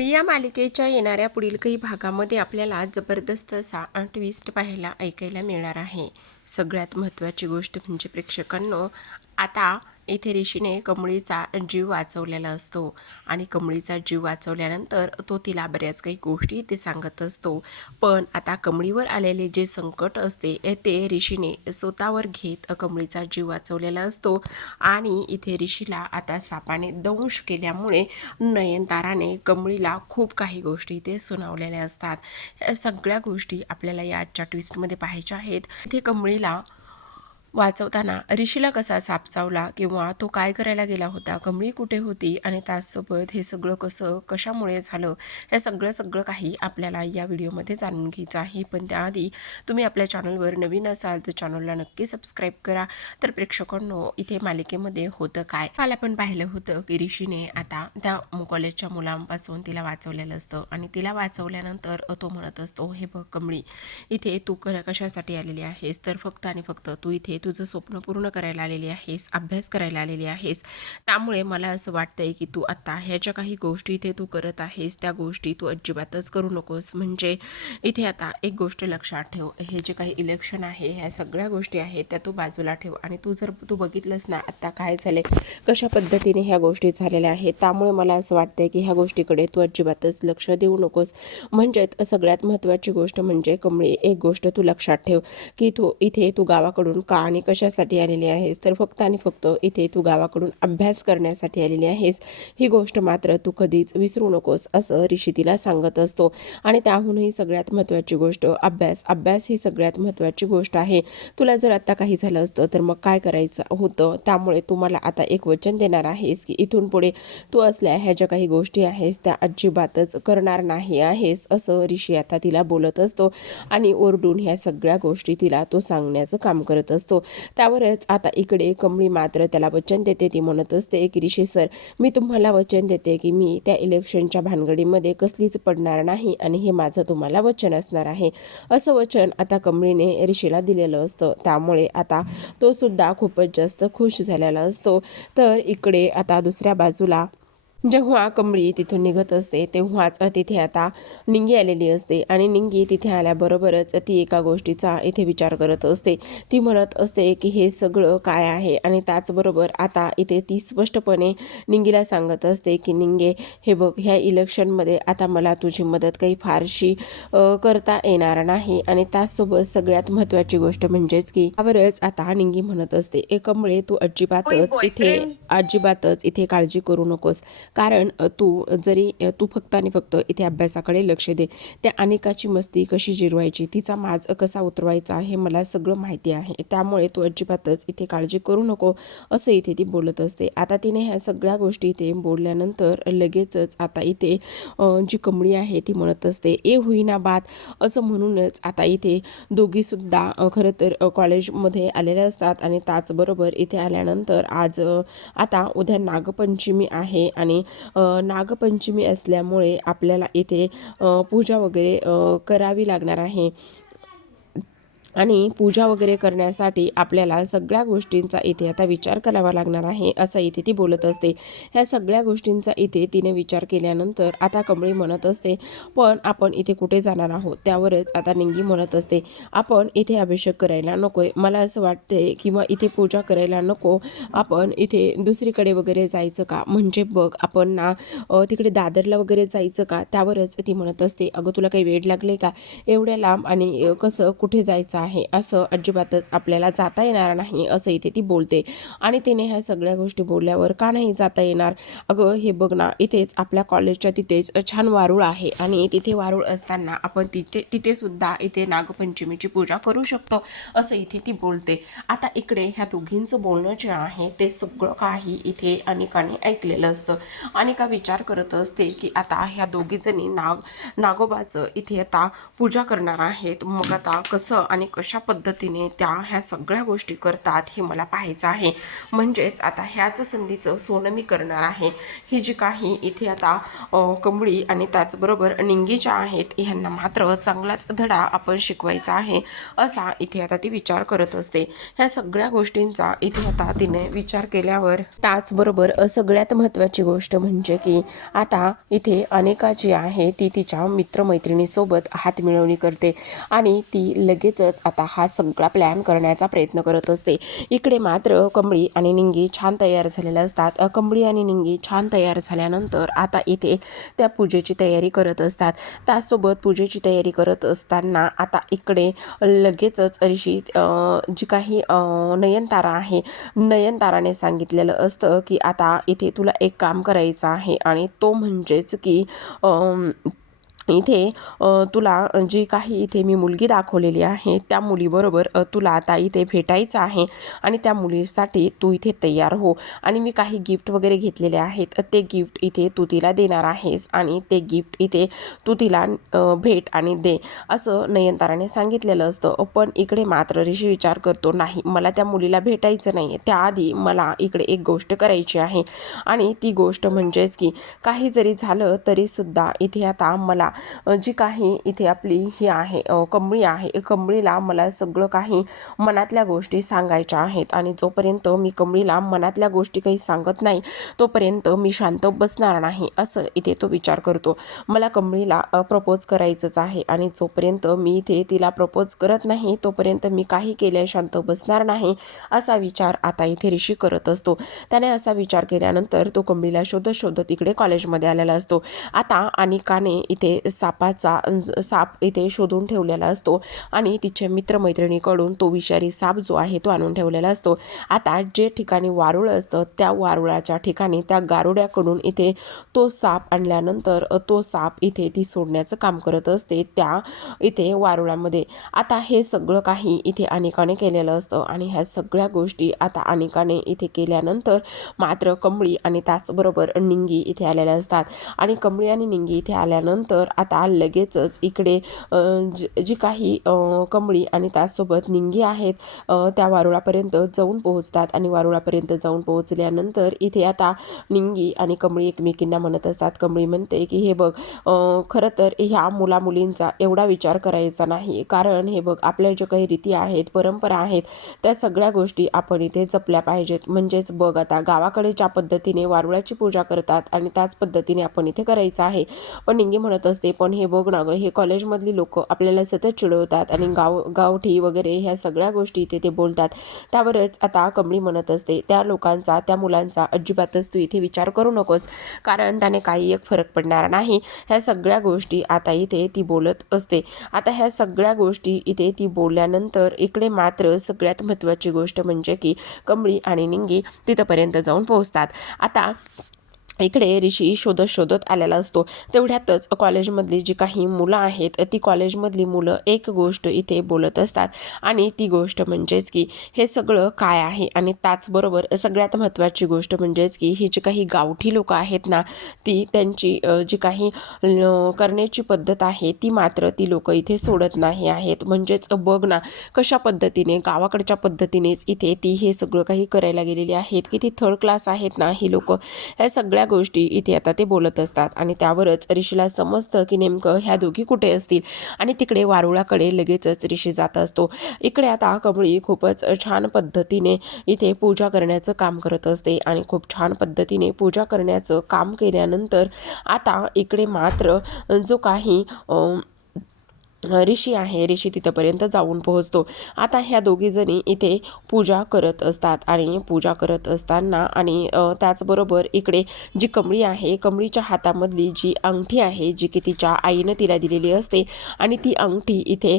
या मालिकेच्या येणाऱ्या पुढील काही भागामध्ये आपल्याला जबरदस्त असा ट्विस्ट पाहायला ऐकायला मिळणार आहे. सगळ्यात महत्त्वाची गोष्ट म्हणजे प्रेक्षकांनो आता इथे ऋषीने कमळीचा जीव वाचवलेला असतो आणि कमळीचा जीव वाचवल्यानंतर तो तिला बऱ्याच काही गोष्टी ते सांगत असतो. पण आता कमळीवर आलेले जे संकट असते ते ऋषीने स्वतःवर घेत कमळीचा जीव वाचवलेला असतो आणि इथे ऋषीला आता सापाने दंश केल्यामुळे नयनताराने कमळीला खूप काही गोष्टी ते सुनावलेल्या असतात. या सगळ्या गोष्टी आपल्याला या आजच्या ट्विस्टमध्ये पाहायच्या आहेत. इथे कमळीला वाचवताना ऋषीला कसा साप चावला किंवा तो काय करायला गेला होता कमळी कुठे होती आणि त्याचसोबत हे सगळं कसं कशामुळे झालं हे सगळं सगळं काही आपल्याला या व्हिडिओमध्ये जाणून घ्यायचं आहे. पण त्याआधी तुम्ही आपल्या चॅनलवर नवीन असाल तर चॅनलला नक्की सबस्क्राईब करा. तर प्रेक्षकांनो इथे मालिकेमध्ये होतं काय? काल आपण पाहिलं होतं की ऋषीने आता त्या कॉलेजच्या मुलांपासून तिला वाचवलेलं असतं आणि तिला वाचवल्यानंतर तो म्हणत असतो हे बघ कमळी इथे तू कशासाठी आलेली आहेस? तर फक्त आणि फक्त तू इथे तुझं स्वप्न पूर्ण करायला आलेली आहेस अभ्यास करायला आलेली आहेस. त्यामुळे मला असं वाटतंय की तू आत्ता ह्या ज्या काही गोष्टी इथे तू करत आहेस त्या गोष्टी तू अजिबातच करू नकोस. म्हणजे इथे आता एक गोष्ट लक्षात ठेव हे जे काही इलेक्शन आहे ह्या सगळ्या गोष्टी आहेत त्या तू बाजूला ठेव. आणि तू जर तू बघितलंस ना आत्ता काय झाले कशा पद्धतीने ह्या गोष्टी झालेल्या आहेत त्यामुळे मला असं वाटतंय की ह्या गोष्टीकडे तू अजिबातच लक्ष देऊ नकोस. म्हणजेच सगळ्यात महत्त्वाची गोष्ट म्हणजे कमळी एक गोष्ट तू लक्षात ठेव की तू इथे तू गावाकडून का आणि कशासाठी आलेली आहेस? तर फक्त आणि फक्त इथे तू गावाकडून अभ्यास करण्यासाठी आलेली आहेस. ही गोष्ट मात्र तू कधीच विसरू नकोस असं ऋषी तिला सांगत असतो. आणि त्याहूनही सगळ्यात महत्त्वाची गोष्ट अभ्यास. अभ्यास ही सगळ्यात महत्त्वाची गोष्ट आहे. तुला जर आता काही झालं असतं तर मग काय करायचं होतं? त्यामुळे तू मला आता एक वचन देणार आहेस की इथून पुढे तू असल्या ह्या ज्या काही गोष्टी आहेस त्या अजिबातच करणार नाही आहेस असं ऋषी आता तिला बोलत असतो. आणि ओरडून ह्या सगळ्या गोष्टी तिला तो सांगण्याचं काम करत असतो. त्यावरच आता इकडे कमळी मात्र त्याला वचन देते. ती म्हणत असते की ऋषी सर मी तुम्हाला वचन देते की मी त्या इलेक्शनच्या भानगडीमध्ये कसलीच पडणार नाही आणि हे माझं तुम्हाला वचन असणार आहे. असं वचन आता कमळीने ऋषीला दिलेलं असतं. त्यामुळे आता तो सुद्धा खूपच जास्त खुश झालेला असतो. तर इकडे आता दुसऱ्या बाजूला जेव्हा कमळी तिथून निघत असते तेव्हाच तिथे आता निंगी आलेली असते. आणि निंगी तिथे आल्याबरोबरच ती एका गोष्टीचा इथे विचार करत असते. ती म्हणत असते की हे सगळं काय आहे? आणि त्याचबरोबर आता इथे ती स्पष्टपणे निंगीला सांगत असते की निंगे हे बघ ह्या इलेक्शनमध्ये आता मला तुझी मदत काही फारशी करता येणार नाही. आणि त्याचसोबत सगळ्यात महत्त्वाची गोष्ट म्हणजेच की यावरच आता निंगी म्हणत असते ए कमळे तू अजिबातच इथे अजिबातच इथे काळजी करू नकोस. कारण तू जरी तू फक्त आणि फक्त इथे अभ्यासाकडे लक्ष दे. त्या अनेकाची मस्ती कशी जिरवायची तिचा माज कसा उतरवायचा हे मला सगळं माहिती आहे. त्यामुळे तू अजिबातच इथे काळजी करू नको असं इथे ती बोलत असते. आता तिने ह्या सगळ्या गोष्टी इथे बोलल्यानंतर लगेचच आता इथे जी कमळी आहे ती म्हणत असते ए होईना बात. असं म्हणूनच आता इथे दोघीसुद्धा खरं तर कॉलेजमध्ये आलेल्या असतात आणि त्याचबरोबर इथे आल्यानंतर आज आता उद्या नागपंचमी आहे आणि नागपंचमी असल्यामुळे आपल्याला इथे पूजा वगैरे करावी लागणार आहे. आणि पूजा वगैरे करण्यासाठी आपल्याला सगळ्या गोष्टींचा इथे आता विचार करावा लागणार आहे असं इथे ती बोलत असते. ह्या सगळ्या गोष्टींचा इथे तिने विचार केल्यानंतर आता कमळी म्हणत असते पण आपण इथे कुठे जाणार आहोत? त्यावरच आता निंगी म्हणत असते आपण इथे अभिषेक करायला नकोय मला असं वाटते किंवा इथे पूजा करायला नको. आपण इथे दुसरीकडे वगैरे जायचं का? म्हणजे बघ आपण ना तिकडे दादरला वगैरे जायचं का? त्यावरच ती म्हणत असते अगं तुला काही वेळ लागले का? एवढ्या लांब आणि कसं कुठे जायचं? आहे असं अजिबातच आपल्याला जाता येणार नाही असं इथे ती बोलते. आणि तिने ह्या सगळ्या गोष्टी बोलल्यावर का नाही जाता येणार? अगं हे बघ ना इथेच आपल्या कॉलेजच्या तिथेच छान वारूळ आहे आणि तिथे वारूळ असताना आपण तिथे तिथेसुद्धा इथे नागपंचमीची पूजा करू शकतो असं इथे ती बोलते. आता इकडे ह्या दोघींचं बोलणं जे आहे ते सगळं काही इथे अनेकाने ऐकलेलं असतं. अनिका विचार करत असते की आता ह्या दोघीजणी नाग नागोबाचं इथे आता पूजा करणार आहेत. मग आता कसं आणि कशा पद्धतीने त्या ह्या सगळ्या गोष्टी करतात हे मला पाहायचं आहे. म्हणजेच आता ह्याच संधीचं सोनं मी करणार आहे. ही जी काही इथे आता कंबळी आणि त्याचबरोबर निंगीच्या आहेत ह्यांना मात्र चांगलाच धडा आपण शिकवायचा आहे असा इथे आता ती विचार करत असते. ह्या सगळ्या गोष्टींचा इथे आता तिने विचार केल्यावर त्याचबरोबर सगळ्यात महत्त्वाची गोष्ट म्हणजे की आता इथे अनेका जी आहे ती तिच्या मित्रमैत्रिणीसोबत हात मिळवणी करते आणि ती लगेचच आता हा सगळा प्लॅन करण्याचा प्रयत्न करत असते. इकडे मात्र कंबळी आणि निंगी छान तयार झालेल्या असतात. कंबळी आणि निंगी छान तयार झाल्यानंतर आता इथे त्या पूजेची तयारी करत असतात. त्याचसोबत पूजेची तयारी करत असताना आता इकडे लगेचच ऋषी जी काही नयनतारा आहे नयनताराने सांगितलेलं असतं की आता इथे तुला एक काम करायचं आहे आणि तो म्हणजेच की इथे तुला जी काही इथे मी मुलगी दाखवलेली आहे त्या मुलीबरोबर तुला आता इथे भेटायचं आहे आणि त्या मुलीसाठी तू इथे तयार हो. आणि मी काही गिफ्ट वगैरे घेतलेले आहेत ते गिफ्ट इथे तू तिला देणार आहेस आणि ते गिफ्ट इथे तू तिला भेट आणि दे असं नयनताराने सांगितलेलं असतं. पण इकडे मात्र ऋषी विचार करतो नाही मला त्या मुलीला भेटायचं नाही आहे त्याआधी मला इकडे एक गोष्ट करायची आहे. आणि ती गोष्ट म्हणजेच की काही जरी झालं तरीसुद्धा इथे आता मला जी काही इथे आपली ही आहे कंबळी आहे कंबळीला मला सगळं काही मनातल्या गोष्टी सांगायच्या आहेत. आणि जोपर्यंत मी कंबळीला मनातल्या गोष्टी काही सांगत नाही तोपर्यंत मी शांत बसणार नाही असं इथे तो विचार करतो. मला कंबळीला प्रपोज करायचंच आहे. आणि जोपर्यंत मी इथे तिला प्रपोज करत नाही तोपर्यंत मी काही केल्या शांत बसणार नाही असा विचार आता इथे ऋषी करत असतो. त्याने असा विचार केल्यानंतर तो कंबळीला शोधत शोधत इकडे कॉलेजमध्ये आलेला असतो. आता अनिकाने इथे सापाचा साप इथे शोधून ठेवलेला असतो आणि तिच्या मित्रमैत्रिणीकडून तो विषारी साप जो आहे तो आणून ठेवलेला असतो. आता जे ठिकाणी वारुळ असतं त्या वारुळाच्या ठिकाणी त्या गारुड्याकडून इथे तो साप आणल्यानंतर तो साप इथे ती सोडण्याचं काम करत असते त्या इथे वारुळामध्ये. आता हे सगळं काही इथे अनेकाने केलेलं असतं आणि ह्या सगळ्या गोष्टी आता अनेकाने इथे केल्यानंतर मात्र कमळी आणि त्याचबरोबर निंगी इथे आलेल्या असतात. आणि कमळी आणि निंगी इथे आल्यानंतर आता लगेचच. इकडे जी जी काही कंबळी कमळी आणि त्याचसोबत निंगी आहेत त्या वारुळापर्यंत जाऊन पोहोचतात आणि वारुळापर्यंत जाऊन पोहोचल्यानंतर इथे आता निंगी आणि कमळी एकमेकींना म्हणत असतात. कमळी म्हणते की हे बघ खरं तर ह्या मुलामुलींचा एवढा विचार करायचा नाही. कारण हे बघ आपल्या ज्या काही रीती आहेत परंपरा आहेत त्या सगळ्या गोष्टी आपण इथे जपल्या पाहिजेत. म्हणजेच बघ आता गावाकडे ज्या पद्धतीने वारुळाची पूजा करतात आणि त्याच पद्धतीने आपण इथे करायचं आहे. पण निंगी म्हणत असते पण हे बघ ना गं हे कॉलेजमधली लोक आपल्याला सतत चिडवतात आणि गाव गावठी वगैरे ह्या सगळ्या गोष्टी इथे ते बोलतात. त्यावरच आता कमळी म्हणत असते. त्या लोकांचा त्या मुलांचा अजिबातच तू इथे विचार करू नकोस. कारण त्याने काही एक फरक पडणार नाही. ह्या सगळ्या गोष्टी आता इथे ती बोलत असते. आता ह्या सगळ्या गोष्टी इथे ती बोलल्यानंतर इकडे मात्र सगळ्यात महत्त्वाची गोष्ट म्हणजे की कमळी आणि निंगी तिथंपर्यंत जाऊन पोहोचतात. आता इकडे ऋषी शोधत शोधत आलेला असतो. तेवढ्यातच कॉलेजमधली जी काही मुलं आहेत ती कॉलेजमधली मुलं एक गोष्ट इथे बोलत असतात. आणि ती गोष्ट म्हणजेच की हे सगळं काय आहे? आणि त्याचबरोबर सगळ्यात महत्त्वाची गोष्ट म्हणजेच की ही जी काही गावठी लोकं आहेत ना ती त्यांची जी काही करण्याची पद्धत आहे ती मात्र ती लोकं इथे सोडत नाही आहेत. म्हणजेच बघ ना कशा पद्धतीने गावाकडच्या पद्धतीनेच इथे ती हे सगळं काही करायला गेलेली आहेत की ती थर्ड क्लास आहेत ना ही लोकं. ह्या सगळ्या गोष्टी इथे आता ते बोलत असतात. आणि त्यावरच ऋषीला समजतं की नेमकं ह्या दोघी कुठे असतील? आणि तिकडे वारुळाकडे लगेचच ऋषी जात असतो. इकडे आता कमळी खूपच छान पद्धतीने इथे पूजा करण्याचं काम करत असते आणि खूप छान पद्धतीने पूजा करण्याचं काम केल्यानंतर आता इकडे मात्र जो काही ऋषी आहे. ऋषी तिथंपर्यंत जाऊन पोहोचतो. आता ह्या दोघीजणी इथे पूजा करत असतात आणि पूजा करत असताना आणि त्याचबरोबर इकडे जी कमळी आहे कमळीच्या हातामधली जी अंगठी आहे जी की तिच्या आईनं तिला दिलेली असते आणि ती अंगठी इथे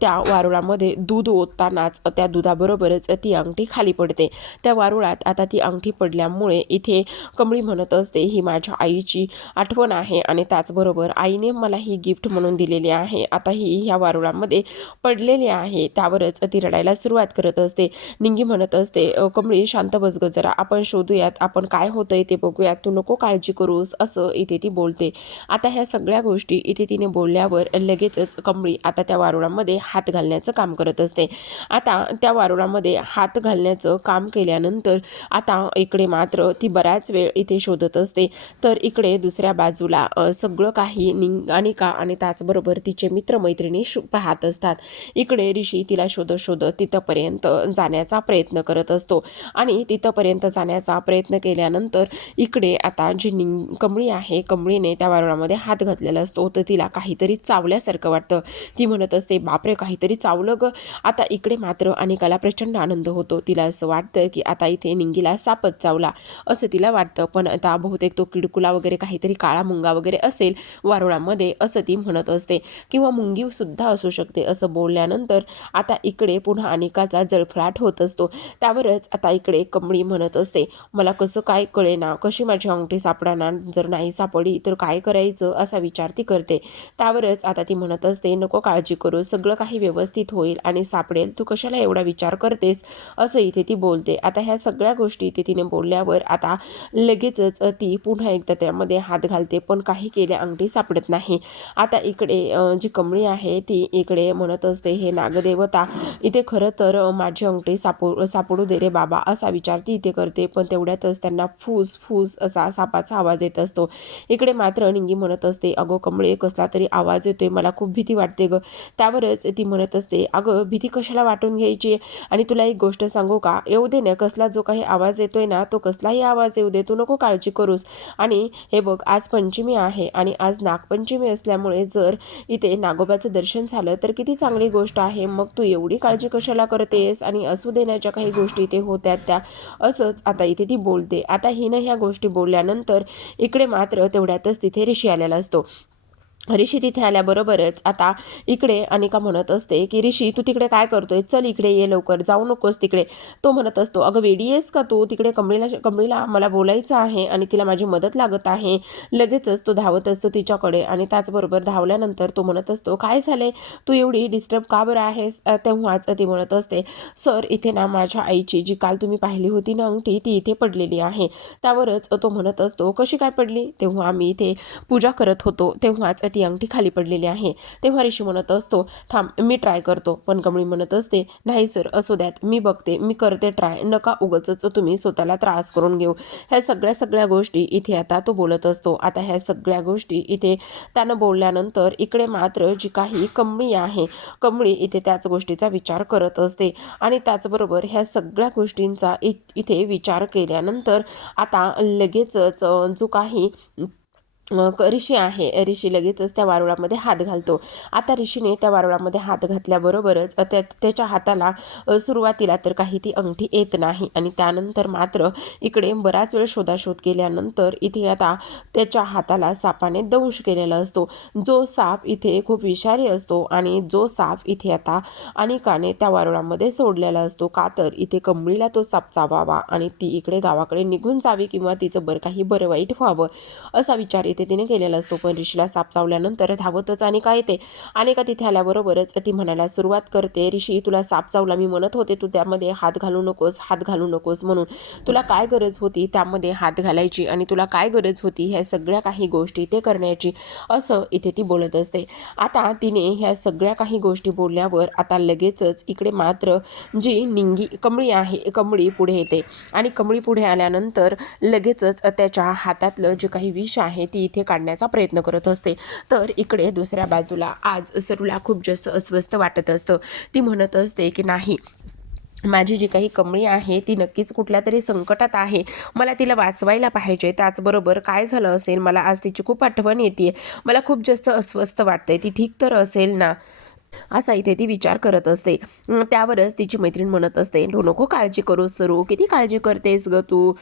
त्या वारुळामध्ये दूध ओततानाच त्या दुधाबरोबरच ती अंगठी खाली पडते. त्या वारुळात आता ती अंगठी पडल्यामुळे इथे कमळी म्हणत असते ही माझ्या आईची आठवण आहे आणि त्याचबरोबर आईने मला ही गिफ्ट म्हणून दिलेली आहे. आताही ह्या वारुळामध्ये पडलेले आहे. त्यावरच ती रडायला सुरुवात करत असते. निंगी म्हणत असते कमळी शांत बस ग जरा. आपण शोधूयात. आपण काय होतंय ते बघूयात. तू नको काळजी करूस असं इथे ती बोलते. आता ह्या सगळ्या गोष्टी इथे तिने बोलल्यावर लगेचच कमळी आता त्या वारुळामध्ये हात घालण्याचं काम करत असते. आता त्या वारुळामध्ये हात घालण्याचं काम केल्यानंतर आता इकडे मात्र ती बराच वेळ इथे शोधत असते. तर इकडे दुसऱ्या बाजूला सगळं काही निंग आणि का आणि त्याचबरोबर तिचे मित्र मित्रमैत्रिणी शो पाहत असतात. इकडे ऋषी तिला शोधत शोधत तिथंपर्यंत जाण्याचा प्रयत्न करत असतो आणि तिथंपर्यंत जाण्याचा प्रयत्न केल्यानंतर इकडे आता जी निंग कमळी आहे कमळीने त्या वारुळामध्ये हात घातलेला असतो. तर तिला काहीतरी चावल्यासारखं वाटतं. ती म्हणत असते बापरे काहीतरी चावलं ग. आता इकडे मात्र अनिकाला प्रचंड आनंद होतो. तिला असं वाटतं की आता इथे निंगीला सापच चावला. असं तिला वाटतं. पण आता बहुतेक तो किडकुला वगैरे काहीतरी काळा मुंगा वगैरे असेल वारुळामध्ये असं ती म्हणत असते. किंवा मुंगीसुद्धा असू शकते असं बोलल्यानंतर आता इकडे पुन्हा अनिकाचा जळफळाट होत असतो. त्यावरच आता इकडे कमळी म्हणत असते मला कसं काय कळेना? कशी माझी अंगठी सापडणार जर नाही सापडली तर काय करायचं? असा विचार ती करते. त्यावरच आता ती म्हणत असते नको काळजी करू सगळं काही व्यवस्थित होईल आणि सापडेल. तू कशाला एवढा विचार करतेस? असं इथे ती बोलते. आता ह्या सगळ्या गोष्टी इथे तिने बोलल्यावर आता लगेचच ती पुन्हा एकदा त्यामध्ये हात घालते पण काही केल्या अंगठी सापडत नाही. आता इकडे जी कमळी आहे ती इकडे म्हणत असते हे नागदेवता इथे खरं तर माझी अंगठी सापू सापडू दे रे बाबा असा विचार ती इथे करते. पण तेवढ्यातच त्यांना फूस फूस असा सापाचा आवाज येत असतो. इकडे मात्र निंगी म्हणत असते अगो कमळे कसला तरी आवाज येतोय मला खूप भीती वाटते ग. त्यावरच ती म्हणत असते अगं भीती कशाला वाटून घ्यायची? आणि तुला एक गोष्ट सांगू का? येऊ दे ना कसला जो काही आवाज येतोय ना तो कसलाही आवाज येऊ दे तू नको काळजी करूस. आणि हे बघ आज पंचमी आहे आणि आज नागपंचमी असल्यामुळे जर इथे नाग नागोबाचं दर्शन झालं तर किती चांगली गोष्ट आहे. मग तू एवढी काळजी कशाला करतेस? आणि असू देण्याच्या काही गोष्टी इथे होत्या त्या असंच आता इथे ती बोलते. आता हिनं ह्या गोष्टी बोलल्यानंतर इकडे मात्र तेवढ्यातच तिथे ऋषी आलेला असतो. ऋषी तिथे आल्याबरोबरच आता इकडे अनिका म्हणत असते की ऋषी तू तिकडे काय करतोय? चल इकडे ये लवकर जाऊ नकोस तिकडे. तो म्हणत असतो अगं वेडी आहेस का तू? तिकडे कमळीला कमळीला मला बोलायचं आहे आणि तिला माझी मदत लागत आहे. लगेचच तो धावत असतो तिच्याकडे आणि त्याचबरोबर धावल्यानंतर तो म्हणत असतो काय झाले तू एवढी डिस्टर्ब का बरं आहेस? तेव्हाच ती म्हणत असते सर इथे ना माझ्या आईची जी काल तुम्ही पाहिली होती ना अंगठी ती इथे पडलेली आहे. त्यावरच तो म्हणत असतो कशी काय पडली? तेव्हा आम्ही इथे पूजा करत होतो. तेव्हाच ती अंगठी खाली पडलेली आहे. तेव्हा ऋषी म्हणत असतो थांब मी ट्राय करतो. पण कमळी म्हणत असते नाही सर असू द्यात. मी बघते. मी करते ट्राय नका उगच तुम्ही स्वतःला त्रास करून घेऊ. ह्या सगळ्या सगळ्या गोष्टी इथे आता तो बोलत असतो. आता ह्या सगळ्या गोष्टी इथे त्यानं बोलल्यानंतर इकडे मात्र जी काही कमळी आहे कमळी इथे त्याच गोष्टीचा विचार करत असते. आणि त्याचबरोबर ह्या सगळ्या गोष्टींचा इ इथे विचार केल्यानंतर आता लगेचच जो काही ऋषी आहे. ऋषी लगेचच त्या वारुळामध्ये हात घालतो. आता ऋषीने त्या वारुळामध्ये हात घातल्याबरोबरच त्या त्याच्या हाताला सुरुवातीला तर काही ती अंगठी येत नाही आणि त्यानंतर मात्र इकडे बराच वेळ शोधाशोध केल्यानंतर इथे आता त्याच्या हाताला सापाने दंश केलेला असतो. जो साप इथे खूप विषारी असतो आणि जो साप इथे आता अनेकाने त्या वारुळामध्ये सोडलेला असतो. का तर इथे कंबळीला तो साप चावावा आणि ती इकडे गावाकडे निघून जावी किंवा तिचं बरं काही बरं वाईट व्हावं असा विचार इथे तिने केलेला असतो. पण ऋषीला साप चावल्यानंतर धावतच आणि काय येते आणि का तिथे आल्याबरोबरच ती म्हणायला सुरुवात करते ऋषी तुला साप चावला मी म्हणत होते तू त्यामध्ये हात घालू नकोस हात घालू नकोस म्हणून. तुला काय गरज होती त्यामध्ये हात घालायची आणि तुला काय गरज होती ह्या सगळ्या काही गोष्टी ते करण्याची? असं इथे ती बोलत असते. आता तिने ह्या सगळ्या काही गोष्टी बोलल्यावर आता लगेचच इकडे मात्र जी निंगी कमळी आहे कमळी पुढे येते. आणि कमळी पुढे आल्यानंतर लगेचच त्याच्या हातातलं जे काही विष आहे ती इथे काढण्याचा प्रयत्न करत असते. तर इकडे दुसऱ्या बाजूला आज सरूला खूप जास्त अस्वस्थ वाटत असतं. ती म्हणत असते की नाही माझी जी काही कमळी आहे ती नक्कीच कुठल्या तरी संकटात आहे. मला तिला वाचवायला पाहिजे. त्याचबरोबर काय झालं असेल मला आज तिची खूप आठवण येते मला खूप जास्त अस्वस्थ वाटते ती ठीक तर असेल ना? असा इथे ती विचार करत असते. त्यावरच तिची मैत्रीण म्हणत असते तू नको काळजी करू सरू. किती काळजी करतेस ग तू?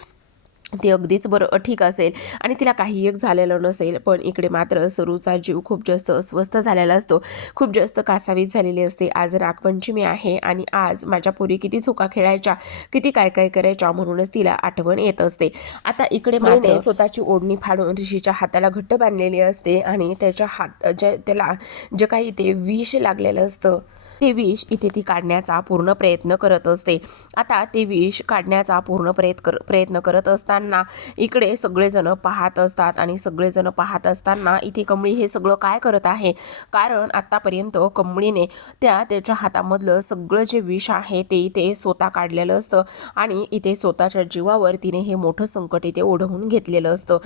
ती अगदीच बरं ठीक असेल. आणि तिला काही एक झालेलं नसेल पण इकडे मात्र सरूचा जीव खूप जास्त अस्वस्थ झालेला असतो. खूप जास्त कासावीस झालेली असते. आज नागपंचमी आहे आणि आज माझ्या पोरी किती चुका खेळायच्या किती काय काय करायच्या म्हणूनच तिला आठवण येत असते. आता इकडे मात्र स्वतःची ओढणी फाडून ऋषीच्या हाताला घट्ट बांधलेली असते आणि त्याच्या हात जे त्याला जे काही ते विष लागलेलं असतं ते विष इथे ती काढण्याचा पूर्ण प्रयत्न करत असते. आता ते विष काढण्याचा पूर्ण प्रयत्न कर प्रयत्न करत असताना इकडे सगळेजण पाहत असतात आणि सगळेजण पाहत असताना इथे कमळी हे सगळं काय करत आहे? कारण आत्तापर्यंत कमळीने त्या त्याच्या हातामधलं सगळं जे विष आहे ते इथे स्वतः काढलेलं असतं आणि इथे स्वतःच्या जीवावर तिने हे मोठं संकट इथे ओढवून घेतलेलं असतं.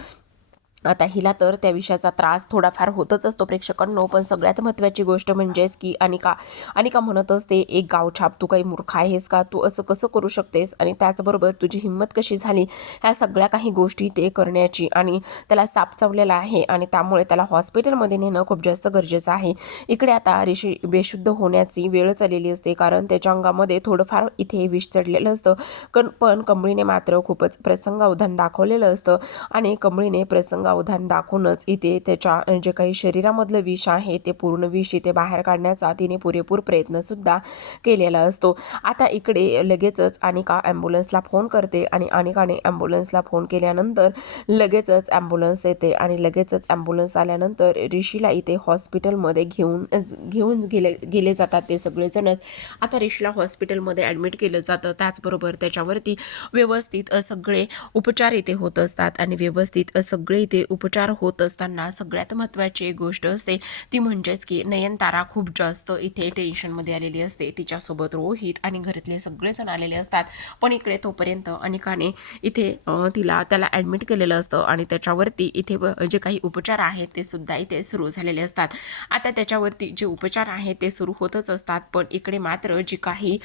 आता हिला तर त्या विषयाचा त्रास थोडाफार होतच असतो प्रेक्षकांनो पण सगळ्यात महत्त्वाची गोष्ट म्हणजेच की अनिका. अनिका म्हणत असते एक गाव छाप तू काही मूर्ख आहेस का? तू असं कसं करू शकतेस? आणि त्याचबरोबर तुझी हिंमत कशी झाली? ह्या सगळ्या काही गोष्टी ते करण्याची आणि त्याला साप चावलेला आहे आणि त्यामुळे त्याला हॉस्पिटलमध्ये नेणं खूप जास्त गरजेचं आहे. इकडे आता ऋषी बेशुद्ध होण्याची वेळ चाललेली असते कारण त्याच्या अंगामध्ये थोडंफार इथे विष चढलेलं असतं. कण पण कमळीने मात्र खूपच प्रसंगावधान दाखवलेलं असतं आणि कंबळीने प्रसंग अवधान दाखवूनच इथे त्याच्या जे काही शरीरामधलं विष आहे ते पूर्ण विष इथे बाहेर काढण्याचा तिने पुरेपूर प्रयत्नसुद्धा केलेला असतो. आता इकडे लगेचच अनिका ॲम्ब्युलन्सला फोन करते आणि अनिकाने ॲम्ब्युलन्सला फोन केल्यानंतर लगेचच ॲम्ब्युलन्स येते आणि लगेचच ॲम्ब्युलन्स आल्यानंतर ऋषीला इथे हॉस्पिटलमध्ये घेऊन घेऊन गेले गेले जातात ते सगळेजणच. आता ऋषीला हॉस्पिटलमध्ये ॲडमिट केलं जातं. त्याचबरोबर त्याच्यावरती व्यवस्थित सगळे उपचार इथे होत असतात आणि व्यवस्थित सगळे इथे उपचार होत असताना सगळ्यात महत्त्वाची एक गोष्ट असते ती म्हणजेच की नयनतारा खूप जास्त इथे टेन्शनमध्ये आलेली असते. तिच्यासोबत रोहित आणि घरातले सगळेजण आलेले असतात. पण इकडे तोपर्यंत अनिकाने इथे तिला त्याला ॲडमिट केलेलं असतं आणि त्याच्यावरती इथे जे काही उपचार आहेत ते सुद्धा इथे सुरू झालेले असतात. आता त्याच्यावरती जे उपचार आहेत ते सुरू होतच असतात. पण इकडे मात्र जी काही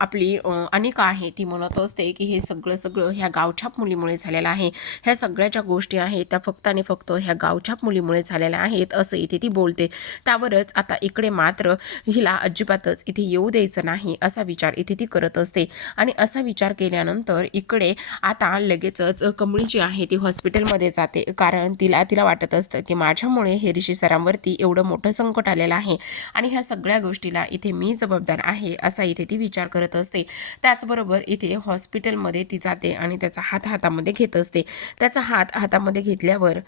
आपली अं, अनिका आहे ती म्हणत असते की हे सगळं सगळं ह्या गावछाप मुलीमुळे झालेलं आहे. ह्या सगळ्या ज्या गोष्टी आहेत. त्या फक्त आणि फक्त ह्या गावच्या मुलीमुळे झालेल्या आहेत असं इथे ती बोलते. त्यावरच आता इकडे मात्र हिला अजिबातच इथे येऊ द्यायचं नाही असा विचार इथे ती करत असते. आणि असा विचार केल्यानंतर इकडे आता लगेचच कमळी जी आहे ती हॉस्पिटलमध्ये जाते. कारण तिला तिला वाटत असतं की माझ्यामुळे हे ऋषी सरांवरती एवढं मोठं संकट आलेलं आहे. आणि ह्या सगळ्या गोष्टीला इथे मी जबाबदार आहे असा इथे ती विचार करत असते. त्याचबरोबर इथे हॉस्पिटलमध्ये ती जाते आणि त्याचा हात हातामध्ये घेत असते. त्याचा हात हातामध्ये घेतल्यावर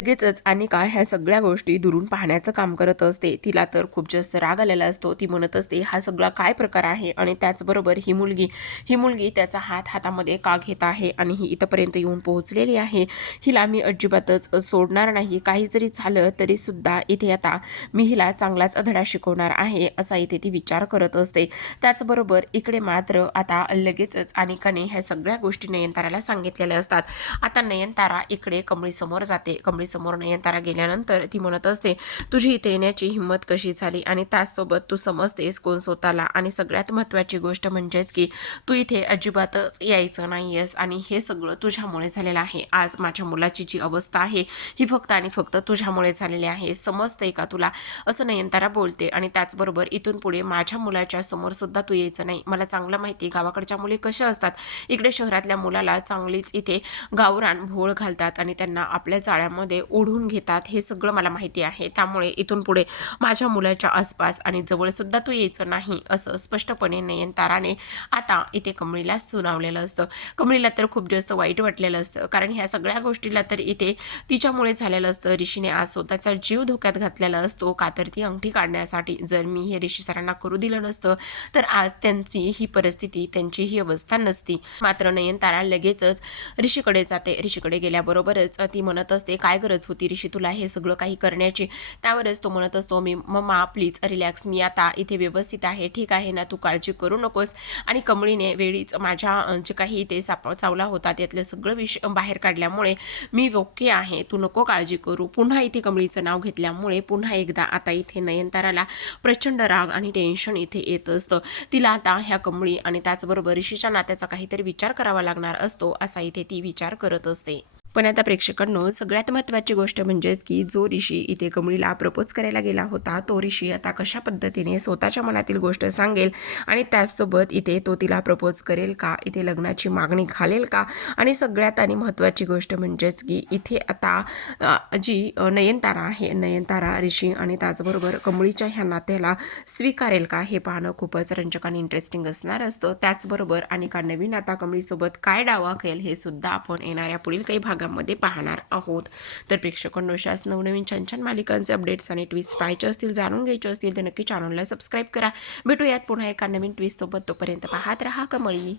लगेचच अनिका ह्या सगळ्या गोष्टी दुरून पाहण्याचं काम करत असते. तिला तर खूप जास्त राग आलेला असतो. ती म्हणत असते हा सगळा काय प्रकार आहे? आणि त्याचबरोबर ही मुलगी ही मुलगी त्याचा हात हातामध्ये का घेत आहे आणि ही इथंपर्यंत येऊन पोहोचलेली आहे? हिला मी अजिबातच सोडणार नाही. काही जरी झालं तरी सुद्धा इथे आता मी हिला चांगलाच धडा शिकवणार आहे असा इथे ती विचार करत असते. त्याचबरोबर इकडे मात्र आता लगेचच अनिकाने ह्या सगळ्या गोष्टी नयनताराला सांगितलेल्या असतात. आता नयनतारा इकडे कमळीसमोर जाते. कमळी समोर नयनतारा गेल्यानंतर ती म्हणत असते तुझी इथे येण्याची हिंमत कशी झाली आणि त्याचसोबत तू समजतेस कोण स्वतःला? आणि सगळ्यात महत्त्वाची गोष्ट म्हणजेच की तू इथे अजिबातच यायचं नाही आहेस आणि हे सगळं तुझ्यामुळे झालेलं आहे. आज माझ्या मुलाची जी अवस्था आहे ही फक्त आणि फक्त तुझ्यामुळे झालेली आहे. समजते का तुला? असं नयनतारा बोलते आणि त्याचबरोबर इथून पुढे माझ्या मुलाच्या समोर सुद्धा तू यायचं नाही. मला चांगलं माहिती आहे गावाकडच्या मुली कशा असतात? इकडे शहरातल्या मुलाला चांगलीच इथे गावरान भोळ घालतात आणि त्यांना आपल्या जाळ्यामध्ये ओढून घेतात हे सगळं मला माहिती आहे. त्यामुळे इथून पुढे माझ्या मुलाच्या आसपास आणि जवळसुद्धा तो तू यायचं नाही असं स्पष्टपणे नयनताराने आता इथे कमळीला सुनावलेलं असतं. कमळीला तर खूप जास्त वाईट वाटलेलं असतं. कारण ह्या सगळ्या गोष्टीला तर इथे तिच्यामुळे झालेलं असतं. ऋषीने आज स्वतःचा जीव धोक्यात घातलेला असतो. का तर ती अंगठी काढण्यासाठी जर मी हे ऋषी सरांना करू दिलं नसतं तर आज त्यांची ही परिस्थिती त्यांची ही अवस्था नसती. मात्र नयनतारा लगेचच ऋषीकडे जाते. ऋषीकडे गेल्याबरोबरच ती म्हणत असते काय गरज होती ऋषी तुला हे सगळं काही करण्याची? त्यावरच तो म्हणत असतो मी मम्मा प्लीज रिलॅक्स मी आता इथे व्यवस्थित आहे. ठीक आहे ना तू काळजी करू नकोस. आणि कमळीने वेळीच माझ्या जे काही ते साप चावला होता त्यातलं सगळं विष बाहेर काढल्यामुळे मी ओके आहे. तू नको काळजी करू. पुन्हा इथे कमळीचं नाव घेतल्यामुळे पुन्हा एकदा आता इथे नयनताराला प्रचंड राग आणि टेन्शन इथे येत असतं. तिला आता ह्या कमळी आणि त्याचबरोबर ऋषीच्या नात्याचा काहीतरी विचार करावा लागणार असतो असा इथे ती विचार करत असते. पण आता प्रेक्षकांनो सगळ्यात महत्त्वाची गोष्ट म्हणजेच की जो ऋषी इथे कमळीला प्रपोज करायला गेला होता तो ऋषी आता कशा पद्धतीने स्वतःच्या मनातील गोष्ट सांगेल आणि त्याचसोबत इथे तो तिला प्रपोज करेल का? इथे लग्नाची मागणी घालेल का? आणि सगळ्यात आणि महत्त्वाची गोष्ट म्हणजेच की इथे आता जी नयनतारा आहे नयनतारा ऋषी आणि त्याचबरोबर कमळीच्या ह्या नात्याला स्वीकारेल का? हे पाहणं खूपच रंजक आणि इंटरेस्टिंग असणार असतं. त्याचबरोबर आणि का नवीन आता कमळीसोबत काय डावा खेळ हे सुद्धा आपण येणाऱ्या पुढील काही भाग भागामध्ये पाहणार आहोत. तर प्रेक्षकांनो अशाच नवनवीन छान छान मालिकांचे अपडेट्स आणि ट्विस्ट पाहायचे असतील जाणून घ्यायचे असतील तर नक्की चॅनलला सबस्क्राईब करा. भेटूयात पुन्हा एका नवीन ट्विस्टसोबत तोपर्यंत पाहत रहा कमळी.